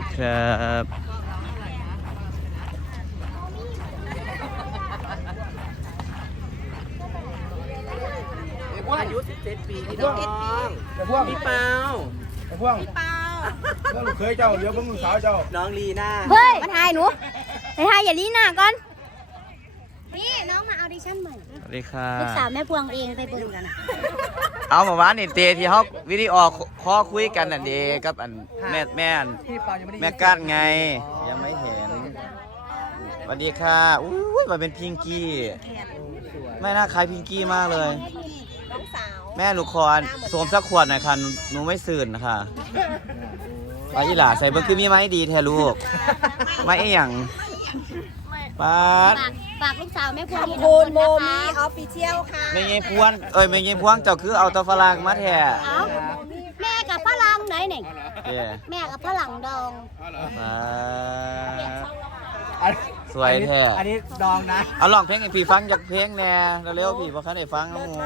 ดีครับอายุ17ปีพี่น้องแต่พวกพี่เปาแต่พวกเรื่องลูกเคยเจ้าเดี๋ยวเพิ่งลูกสาวเจ้า น้องลีน่าเฮ้ยมาถ่ายหนูไปถ่ายอย่าลีหน้าก่อนนี่น้องมาเอา ดิชั่นใหม่สวัสดีครัลูกสาวบแม่พวงเองไปเบิ่งกันนะเอาเมื่อวานนี่เตที่เขาวิดีโอคอลคุยกันน่ะเดกับอันแม่แม่อันพี่เปายังไม่ได้แม่ก้านไง ยังไม่เห็นสวัสดีค่ะอุ้ยมันเป็นพิงกี้ไม่น่าคล้ายพิงกี้มากเลยแม่หนูคอนสวมสักขวดหน่อยค่ะหนูหนูไม่สื่นนะคะไปอีหล่าใส่เบิ้งคือมีไม้ดีแท้ลูก ไม้ไอ้หยังป๊าด ฝากฝากลูกสาวแม่พวงคุณโมนะมีคะออฟฟิเชียลค่ะไม่เงี้ยพวงเอ้ยไม่เงี้ยพวงเจ้าคือเอาแตะฝรั่งมาแท้เอ้าแม่กับฝรั่งไหนหนึ่งเย้แม่กับฝรั่งดองป๊าดสวยแท้อันนี้ดองนะเอาลองเพลงให้พี่ฟังจากเพลงแหน่เร็วๆพี่บ่คันได้ฟังน้องหมู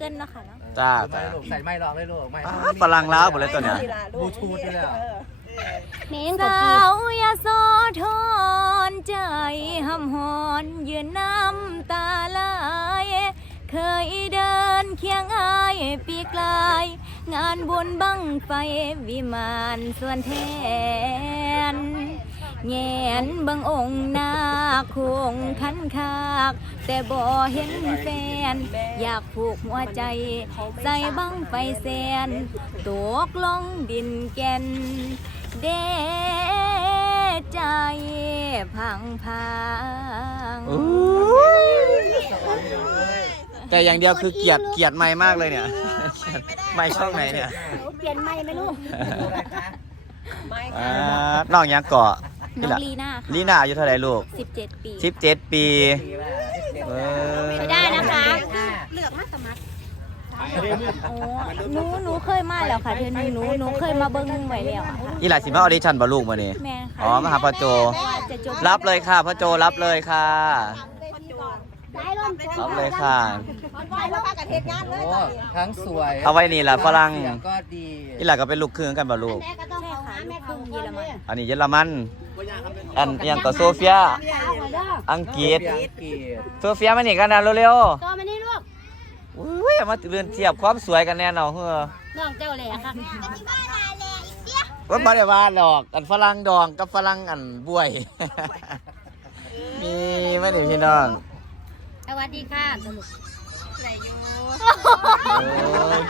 เกินเนาะค่ะเนาะจ้าไม่จ้าลูกใส่ไม่ลองได้ลูกไม่อ้าวฝรั่งลาวหมดเลยตัวเนี้ย บลูทูธนี่แหละเมงกับพี่สาวยาโสธรใจหำหอนยืนน้ำตาไหลเคยเดินเคียงอายปีกลาย งานบุญบังไฟวิมานส่วนแทนแงนบังองค์นาคงคันคาก แต่บ่เห็นแฟน อยากผูกหัวใจใส่บังไฟแสนตกลงดินแก่น พังพังแต่อย่างเดียวคือเกลียดเกลียดไม่มากเลยเนี่ยไม่ช่องไหนเนี่ยเปลี่ยนไม่ไหมลูกอ่าน้องยังเกาะน้องลีน่าค่ะลีน่าอายุเท่าไหร่ลูก 17 ปี 17 ปีเออไม่ได้นะคะเลือกมาสมัครโอ้หนูหนูเคยมาแล้วค่ะเธอหนูหนูหนูเคยมาเบิ้งไว้แล้วอีหลาสิมาออดิชั่นบ่ลูกมานี่แม่ค่ะอ๋อมาหาพ่อโจ จะจบรับเลยค่ะพ่อโจรับเลยค่ะได้ร่มรับเลยค่ะไปแล้วพากันเทศงานเลยโอ้ตอนนี้ทั้งสวยเอาไว้นี่ล่ะฝรั่งเสียงก็ดีอีหลาก็เป็นลูกครึ่งกันบ่ลูก แม่ก็ต้องเอาหาแม่ครึ่งเยอรมันอันนี้เยอรมัน อันอหยังก็โซเฟีย อังกฤษเสียงกรีดโซเฟียมานี่กันนะเร็วตัวมานี่ลูกๆอุ้ยมาเรียนเทียบความสวยกันแน่นอนเฮ้อน้องเจ้าแหล่ค่ะ ว่าบ่ได้ว่าหรอก อันฝรั่งดองกับฝรั่งอันบวย มีไม่ได้พี่น้อง สวัสดีค่ะสรุปเอ้ย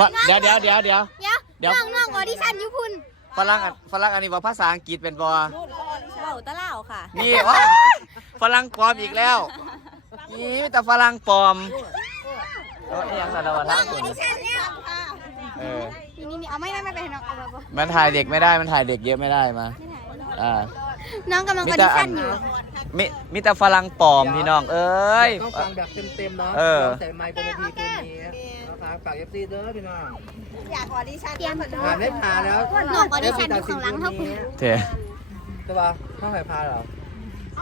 ฝเดี๋ยวเดี๋ยวเดี๋ยวเดี๋ยวเดี๋ยวเดี๋ยวน้องน้องออดิชั่นอยุพุนฝรั่งอันฝรั่งอันนี้ว่าภาษาอังกฤษเป็นบ่เบาตะเล่าค่ะ นี่ว้าฝรั่งปลอมอีกแล้ว นี่แต่ฝรั่งปลอมเอ้ยยังสารวัตรทั้งคนเออนี่นี่ เอาไม่ไม่ไม่ไปน้องเอาไปมันถ่ายเด็กไม่ได้ มันถ่ายเด็กเยอะไม่ได้มาอ่า น้องกำลังอมีอแต่ดิอัชั่นนอยู่มีมีแต่ฝรั่งปลอมพี่น้องเอ้ย ต้องฟังแบบเต็มๆเนาะเออ ใส่ไมค์บนเวทีคืนนี้นะครับฝากเอฟซีเด้อพี่น้องอยากออดิชั่นเตรียมผ่านได้ผ่านแล้วน้องออดิชั่นอยู่ข้างหลังเท่าคุณเท่ตัวข้าวไข่พาเหรอ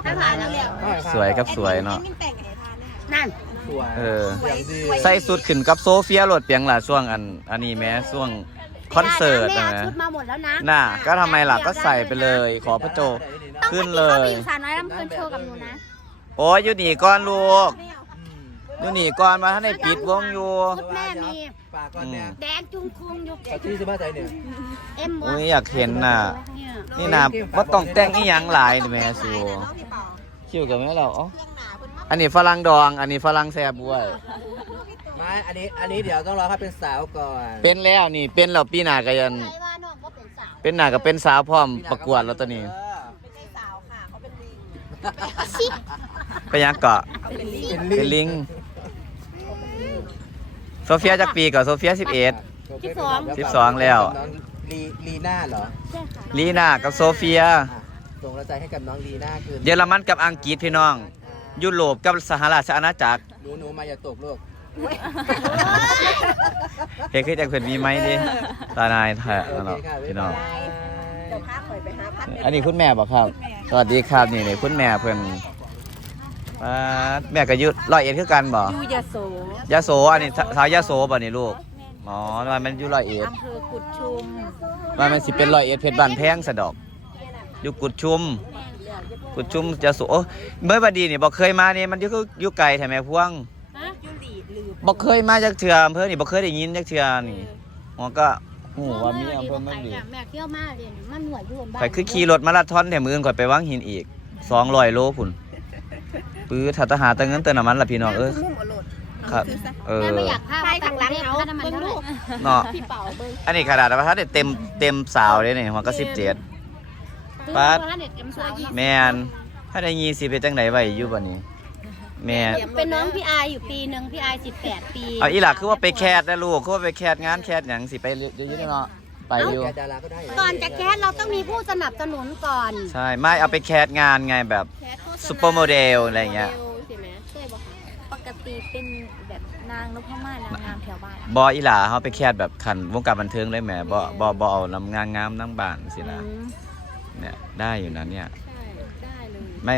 ถ้าผ่านแล้วแล้วข้าวไข่พาสวยกับสวยเนาะมินแต่งกับไอ้พานเนี่ยนั่นสวยเออเสียงดีใส่สุดขึ้นกับโซเฟียโหลดเปียงล่ะช่วงอันอันนี้แม้ช่วง คอนเสิร์ตแม่นะเอาแม่ชุดมาหมดแล้วนะน่ะ ก็ทำไมล่ะก็ใส่ไปเลย ขอพระโจ ต้องขึ้นให้เลพี่เขาไปย อยู่สาวน้อยลำเพลินโชว์กับหนูนะโอ้ยอยู่นี่ก่อนลูกอยู่นี่ก่อนมาท่านได้ปิดวงอยู่ ชุดแม่มีฝากก่อนเนี่ยแดงจุงคุงอยู่เขาชื่อสมาใจเนี่ยเอ็มบออุ้ลยอยากเห็นน่ะ เนี่ยนี่นะว่าต้องแต่งอีหยังหลายนี่แม่สูน้องพี่เป่าคิวกับแม่เราอ๋อเครื่องหนาเพิ่นมาอันนี้ฝรั่งดอง อันนี้ฝรั่งแซ่บวย ไม่อันนี้ อันนี้เดี๋ยวต้องรอให้เป็นสาวก่อนเป็นแล้วนี่ เป็นแล้วปีหน้าก็ยัน ใครว่าน้องก็เป็นสาวเป็นหน้าก็เป็นสาวพร้อมประกวดแล้วตัวนี้ไม่ใช่สาวค่ะเขาเป็นลิงไปยังเกาะเป็นลิเป็นลิงโซเฟียจากปีก่อนโซเฟีย11สิบสองแล้วลีลีน่าเหรอลีน่ากับโซเฟีย อะส่งกำลังใจให้กับน้องลีน่าคือเยอรมันกับอังกฤษพี่น้อง ยุโรปกับสหราชอาณาจักรหนูหนูมาอย่าตกลูก เฮ้ยคือจังเพิ่นมีไหมดิตานายแท้เนาะพี่น้อง เดี๋ยวพาข่อยไปหาพัดอันนี้คุณแม่บอกครับ สวัสดีครับนี่นี่คุณแม่เพิ่นอ่าแม่ก็อยุร้อยเอ็ดคือกันบ่ยูยาโสยะโสอันนี้สาวยะโสบ่นี่ลูก อ๋อมันมันอยู่ร้อยเอ็ด อำเภอกุดชุมมันมันสิเป็นร้อยเอ็ดเพชรบ้านแพงสะดอกอยู่กุดชุม กุดชุมจะสุโอ้เมื่อบดดีนี่บ่เคยมานี่มันอยู่คืออยู่ไกลแท้แม่พวง บ่เคยมาจากเทื่ออำเภอนี่บ่เคยได้ยินจากเทื่อนี่อ๋อก็ฮู้ว่ามีอำเภอมันดีแม่เที่ยวมาเรียนมันหน่วยอยู่บนบ้านไปคือขี่รถมาราธอนแถมอื่นก่อนไปวางหินอีก200โลพุ่นปื้อถ้าทหารแต่เงินเติมน้ำมันล่ะพี่น้องเอ้ยนุ่มอรดครับเออแม่ไม่อยากพาใช่ข้างหลังเอาค่าน้ำมันเบิ่งเท่าไหลูร่กเนาะพี่เป่าเบิ่งอันนี้ขนาดว่าถ้าได้เต็มเต็มสาวเลยนี่หัวก็17ปาดเพระว่เน็ตเต็มสาวแม่นถ้าได้20เป็นจังไดไว้อยู่บัดนี้ แม่นเป็นน้องพี่อายอยู่ปีหนึ่งพี่อายสิบแปดปีเอาอีหล่ะคือว่าไปแคสนะลูกคือว่าไปแคสงานแคสหยังสิไปเยอะๆเนาะไปอยู่แกดาราก็ได้ก่อนจะแคสเราต้องมีผู้สนับสนุนก่อน ใช่ไม่เอาไปแคสงานไงแบบแคทโฆษณาซุปเปอร์โมเดลอะไรเงี้ยโมดลใช่ไหมเคยบอกค่ะปกติเป็นแบบนางนพมาศนางงามแถวบ้านอะบออีหล่าเขาไปแคสแบบขันวงการบันเทิงเลยแหมบอบอบอเอานำงานงามนั่งบ้านสินะเนี่ยได้อยู่นะเนี่ยใช่ได้เลยไม่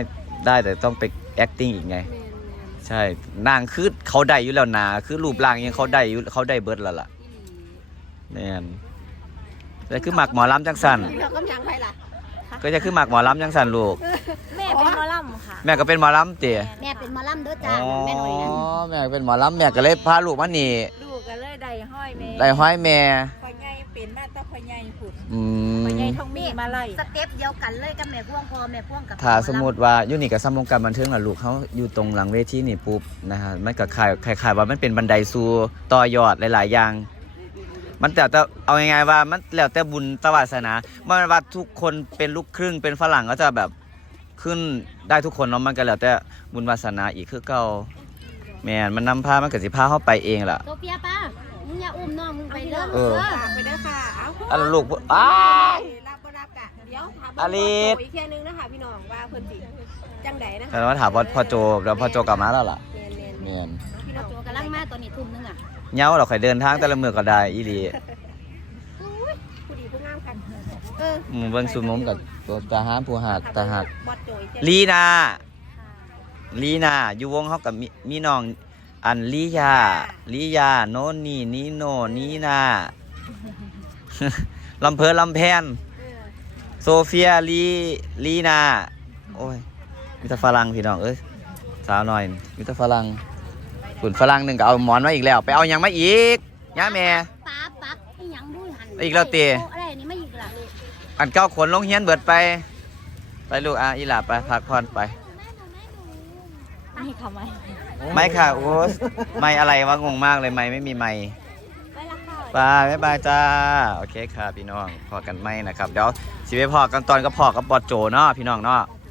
ได้แต่ต้องไป acting อีกไงแมนแมน ใช่นางคือเขาได้อยู่แล้วนาคือรูปร่างยังเขาได้อยู่เขาได้เบิร์ดแล้วล่ะแน่นแต่คือหมักหมอลำจังสันเราก็ยังใครล่ะก็จะคือหมักหมอลำจังสันลูก แม่เป็นหมอลำค่ะ แม่ก็เป็นหมอลำเตี๋ยแม่เป็นหมอลำเด้ออ๋จ้าอแม่หน่อยนะแม่เป็นหมอลำแม่ก็เลยพาลูกมานี่ลูกก็เลยได้ห้อยแม่ได้ห้อยแม่ หญ่ผุดอืพ่อใหญ่มทองมีมาไล่สเต็ปเดียวกันเลยกับแม่พ่วงพอแม่พ่วงกับถ้าสมมติว่าอยู่นี่กับซ้ำวงการบันเทิงล่ะลูกเขาอยู่ตรงหลังเวทีนี่ปุ๊บนะฮะมันก็คล้ายคล้ายๆว่ามันเป็นบันไดสู่ต่อยอดหลาย ๆ อย่าง มันแต่แต่เอาง่ายๆว่ามันแล้วแต่บุญตวาสนามันว่าทุกคนเป็นลูกครึ่งเป็นฝรั่งก็จะแบบขึ้นได้ทุกคนเนาะมันก็แล้วแต่บุญวาสนาอีกคือเก่าแม่นมันนำพามันก็สิพาเข้าไปเองล่ะโซเฟียป้ามึง อย่าอุ้มน้องมึงไปเริ่มเออ ฝากไปด้วยค่ะ เอาอันลูกอ้ารับก็รับกะเดี๋ยวถามอลิสอีกแค่นึงนะคะพี่น้องว่าเพิ่นสิจังไดนะคะแต่ว่าถามพ่อพ่อโจแล้วพ่อโจกลับมาแล้วล่ะแมนแมนแม่นพี่น้องโจกำลังมาตัวนี้ทุ่มนึงอะเหงาเราค่อยเดินทางแต่ละมื้อก็ได้อีหลีผู้ดีผู้งามกันเออหมึงเบิ่งซุมมุมกับตัวตาหาผู้หักตาหัก บอดโจยเจ้ลีนา ลีนาอยู่วงเขากับมีมีน้อง อันลียาลียาโนนนี่นีโนนีนาลำเพอลำแพนเออโซเฟียลีลีนา โอ้ยมีแต่ฝรั่งพี่น้องเอ้ยสาวหน่อยมีแต่ฝรั่งฝุ่นฝรั่งหนึ่งก็เอาหมอนมาอีกแล้ว ไปเอาหยังมาอีกย่าแม่ป้าปักไอ้หยังดูหันอีกแล้วติอะไรนี่ไม่อีกละอันเก้าขนลงเฮียนเบิดไป ไปลูกอะอีหลาไปพักผ่อนไป นี่ค่ะไหมไม่ค่ะโอ้ยไม่อะไรวะงงมากเลยไม่ไม่มีไม่ไปละค่ะบายบ๊ายบายจ้า โอเคครับพี่น้องพอกันไหมนะครับ เดี๋ยวสิไปพอกันตอนก็พอกับบอดโจเนาะพี่น้องเนาะโอ